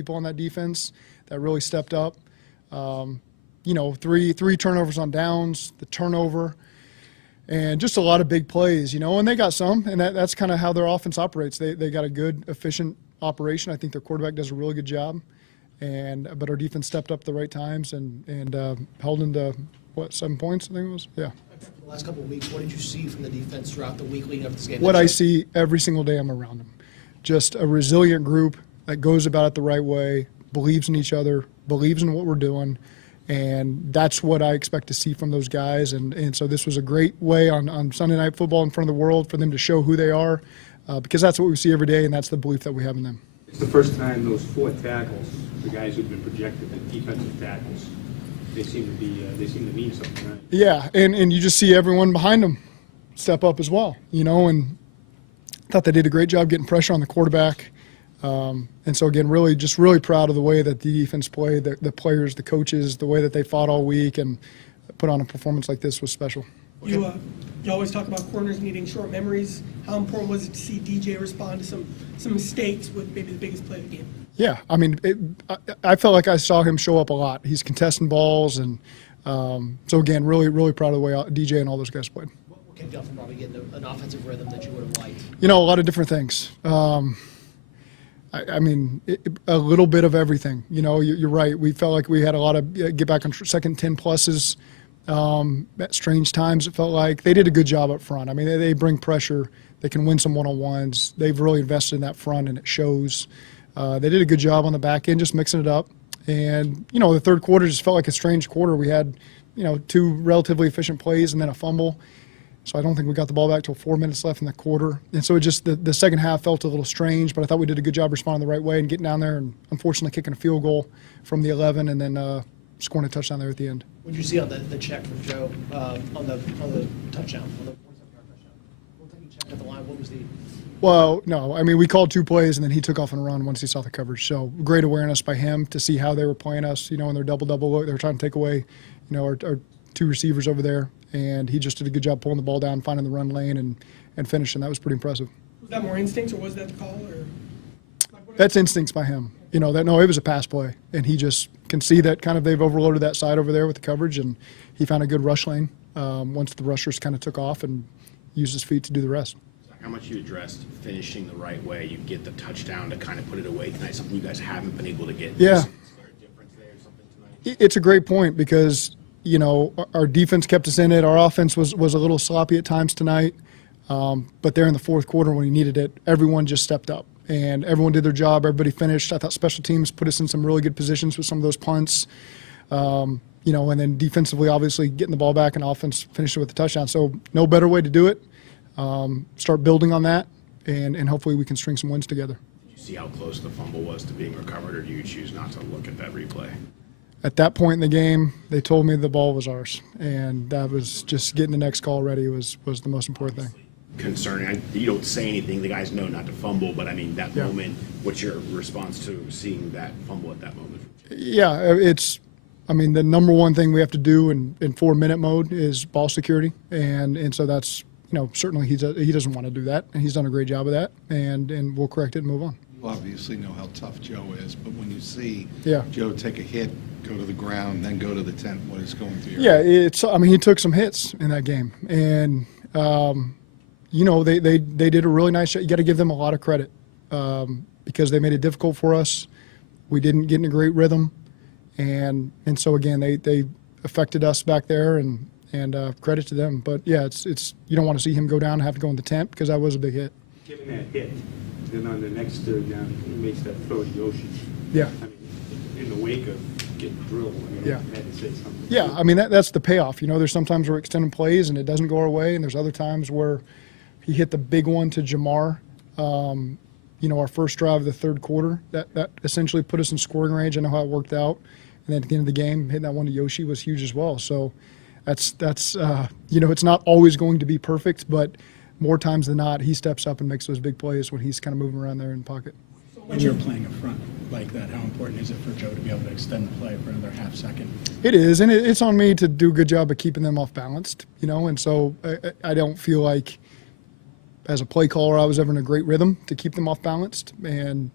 people on that defense that really stepped up. Three turnovers on downs, the turnover, and just a lot of big plays, and they got some, and that's kind of how their offense operates. They got a good, efficient operation. I think their quarterback does a really good job, but our defense stepped up at the right times and held them to, 7 points, I think it was? Yeah. The last couple of weeks, what did you see from the defense throughout the week leading up to this game? What I see every single day I'm around them. Just a resilient group that goes about it the right way, believes in each other, believes in what we're doing, and that's what I expect to see from those guys. And so this was a great way on Sunday Night Football in front of the world for them to show who they are, because that's what we see every day, and that's the belief that we have in them. It's the first time those 4 tackles, the guys who've been projected as defensive tackles, they seem to mean something, right? Yeah, and you just see everyone behind them step up as well, and I thought they did a great job getting pressure on the quarterback. And so, again, really proud of the way that the defense played, the players, the coaches, the way that they fought all week and put on a performance like this was special. You always talk about corners needing short memories. How important was it to see DJ respond to some mistakes with maybe the biggest play of the game? Yeah, I mean, I felt like I saw him show up a lot. He's contesting balls, and so, again, really proud of the way DJ and all those guys played. What kept you off from probably getting an offensive rhythm that you would have liked? A lot of different things. I mean, a little bit of everything. You're right. We felt like we had a lot of get back on second 10 pluses at strange times. It felt like they did a good job up front. I mean, they bring pressure. They can win some one-on-ones. They've really invested in that front, and it shows. They did a good job on the back end, just mixing it up. And, the third quarter just felt like a strange quarter. We had, 2 relatively efficient plays and then a fumble. So I don't think we got the ball back till 4 minutes left in the quarter. And so it just the second half felt a little strange, but I thought we did a good job responding the right way and getting down there and unfortunately kicking a field goal from the 11 and then scoring a touchdown there at the end. What did you see on the check from Joe on the touchdown, on the 47-yard touchdown? What time you checked at the line? What was the... Well, no. I mean, we called 2 plays, and then he took off and run once he saw the coverage. So great awareness by him to see how they were playing us, in their double-double look. They were trying to take away, our 2 receivers over there. And he just did a good job pulling the ball down, finding the run lane, and finishing. That was pretty impressive. Was that more instincts, or was that the call? That's instincts by him. It was a pass play, and he just can see that kind of they've overloaded that side over there with the coverage, and he found a good rush lane once the rushers kind of took off and used his feet to do the rest. How much you addressed finishing the right way, you get the touchdown to kind of put it away tonight, something you guys haven't been able to get. Yeah. Is there a difference there or something tonight? It's a great point because our defense kept us in it. Our offense was a little sloppy at times tonight. But there in the fourth quarter when we needed it, everyone just stepped up. And everyone did their job. Everybody finished. I thought special teams put us in some really good positions with some of those punts. And then defensively, obviously, getting the ball back and offense finished it with a touchdown. So no better way to do it. Start building on that, and hopefully we can string some wins together. Did you see how close the fumble was to being recovered, or do you choose not to look at that replay? At that point in the game, they told me the ball was ours, and that was just getting the next call ready was the most important thing. Concerning, you don't say anything, the guys know not to fumble, but I mean, that moment, what's your response to seeing that fumble at that moment? Yeah, the number one thing we have to do in 4-minute mode is ball security, and so that's, certainly he doesn't want to do that, and he's done a great job of that, and we'll correct it and move on. You obviously know how tough Joe is, but when you see Yeah. Joe take a hit, go to the ground, then go to the tent, what is going through your Yeah, he took some hits in that game, and they did a really nice job. You got to give them a lot of credit because they made it difficult for us. We didn't get in a great rhythm, and so again they affected us back there, and credit to them. But yeah, it's you don't want to see him go down and have to go in the tent because that was a big hit. Given that hit, then on the next third down, he makes that throw to Yoshi. Yeah. I mean, in the wake of getting drilled, Yeah. I had to say something. Yeah, I mean that's the payoff. There's sometimes we're extending plays and it doesn't go our way, and there's other times where he hit the big one to Jamar. Our first drive of the third quarter that essentially put us in scoring range. I know how it worked out, and then at the end of the game, hitting that one to Yoshi was huge as well. So that's it's not always going to be perfect, but more times than not, he steps up and makes those big plays when he's kind of moving around there in the pocket. When you're playing a front like that, how important is it for Joe to be able to extend the play for another half second? It is, and it's on me to do a good job of keeping them off balanced, and so I don't feel like as a play caller I was ever in a great rhythm to keep them off balanced, and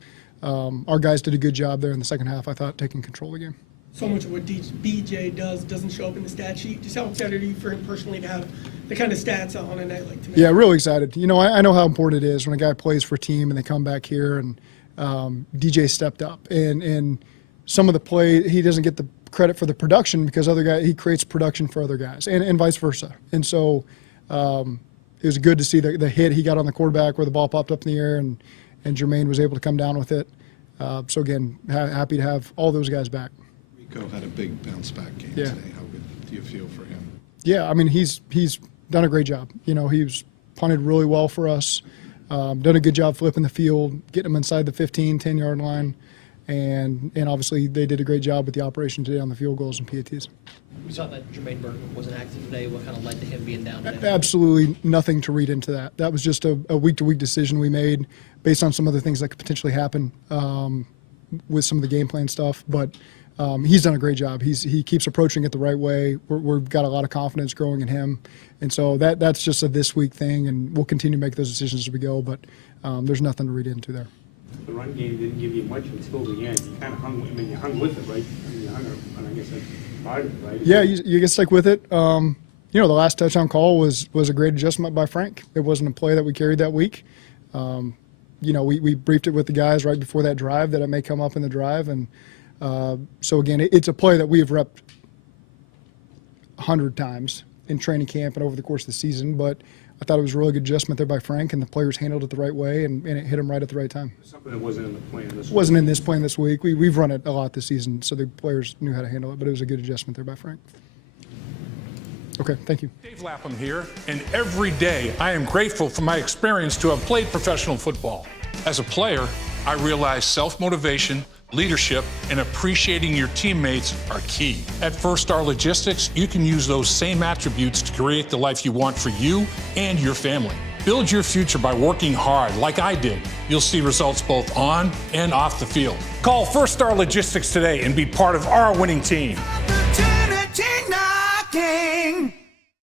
our guys did a good job there in the second half, I thought, taking control of the game. So much of what BJ does doesn't show up in the stat sheet. Just how excited are you for him personally to have the kind of stats on a night like tonight? Yeah, really excited. You know, I know how important it is when a guy plays for a team and they come back here, and DJ stepped up. And some of the play, he doesn't get the credit for the production because he creates production for other guys, and vice versa. And so it was good to see the hit he got on the quarterback where the ball popped up in the air, and Jermaine was able to come down with it. So again, happy to have all those guys back. Rico had a big bounce back game Yeah. today. How good do you feel for him? Yeah, I mean, he's done a great job. You know, he's punted really well for us, done a good job flipping the field, getting them inside the 15, 10-yard line, and obviously they did a great job with the operation today on the field goals and PATs. We saw that Jermaine Burton wasn't active today. What kind of led to him being down today? Absolutely nothing to read into that. That was just a week-to-week decision we made based on some other things that could potentially happen with some of the game plan stuff. But he's done a great job. He keeps approaching it the right way. We've got a lot of confidence growing in him. And so that's just a this-week thing, and we'll continue to make those decisions as we go. But there's nothing to read into there. The run game didn't give you much until the end. You kind of you hung with it, right? I mean, you hung on, I guess that's part of it, right? Yeah, you get stuck with it. You know, the last touchdown call was a great adjustment by Frank. It wasn't a play that we carried that week. You know, we briefed it with the guys right before that drive that it may come up in the drive. And so, again, it's a play that we have repped 100 times in training camp and over the course of the season. But I thought it was a really good adjustment there by Frank, and the players handled it the right way, and it hit them right at the right time. Something that wasn't in the plan this It wasn't in this plan this week. We've run it a lot this season, so the players knew how to handle it, but it was a good adjustment there by Frank. Okay, thank you. Dave Lapham here, and every day I am grateful for my experience to have played professional football. As a player, I realized self-motivation, leadership, and appreciating your teammates are key. At First Star Logistics, you can use those same attributes to create the life you want for you and your family. Build your future by working hard like I did. You'll see results both on and off the field. Call First Star Logistics today and be part of our winning team. Opportunity knocking.